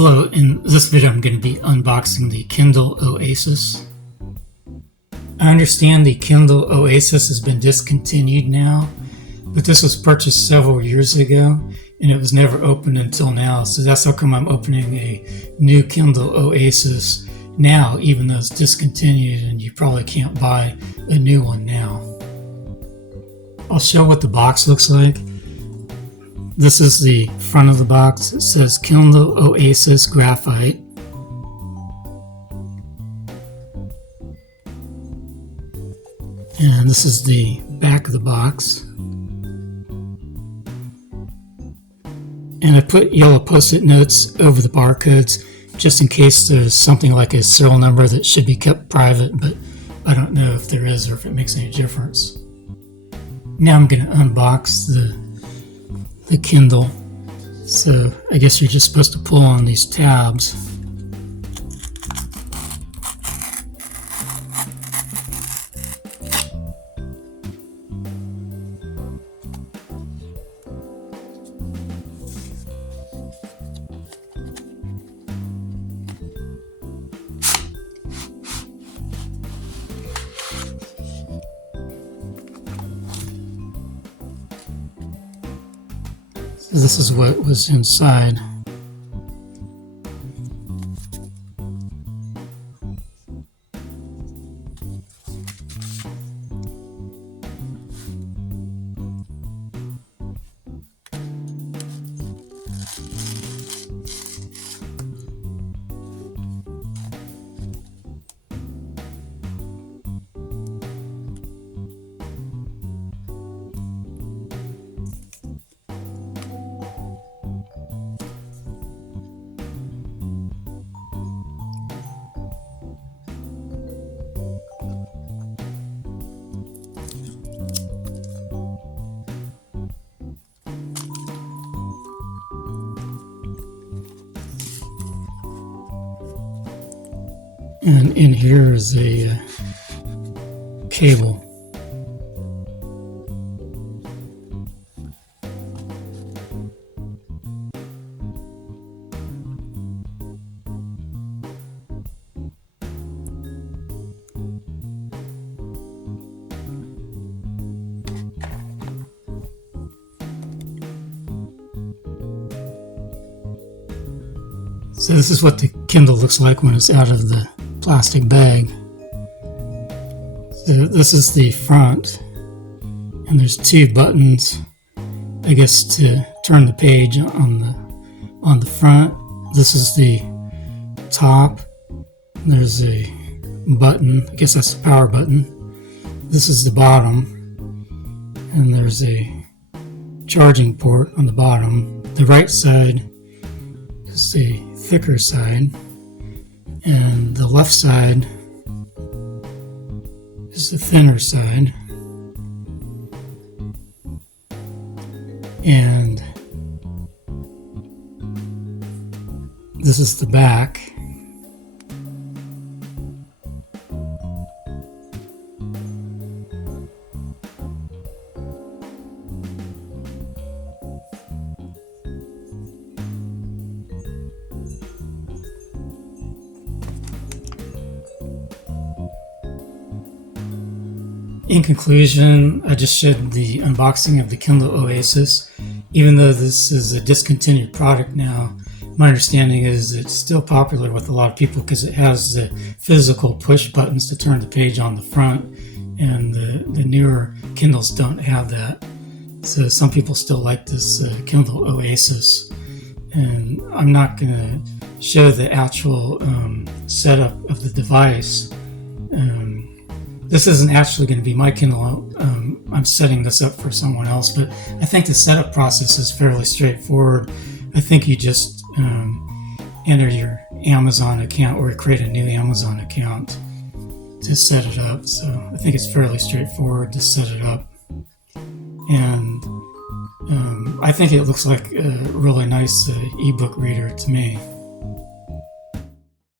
Hello, in this video I'm going to be unboxing the Kindle Oasis. I understand the Kindle Oasis has been discontinued now, but this was purchased several years ago and it was never opened until now, so that's how come I'm opening a new Kindle Oasis now, even though it's discontinued and you probably can't buy a new one now. I'll show what the box looks like. This is the front of the box. It says Kindle Oasis Graphite. And this is the back of the box. And I put yellow post-it notes over the barcodes just in case there's something like a serial number that should be kept private, but I don't know if there is or if it makes any difference. Now I'm going to unbox the Kindle. So I guess you're just supposed to pull on these tabs. So this is what was inside. And in here is a cable. So this is what the Kindle looks like when it's out of the plastic bag. So this is the front, and there's two buttons, I guess, to turn the page on the front. This is the top. There's a button, I guess that's the power button. This is the bottom, and there's a charging port on the bottom. The right side is the thicker side, and the left side is the thinner side. And this is the back. In conclusion, I just showed the unboxing of the Kindle Oasis. Even though this is a discontinued product now, my understanding is it's still popular with a lot of people because it has the physical push buttons to turn the page on the front, and the newer Kindles don't have that. So some people still like this Kindle Oasis. And I'm not going to show the actual setup of the device. This isn't actually going to be my Kindle. I'm setting this up for someone else, but I think the setup process is fairly straightforward. I think you just enter your Amazon account or create a new Amazon account to set it up. So I think it's fairly straightforward to set it up. And I think it looks like a really nice ebook reader to me.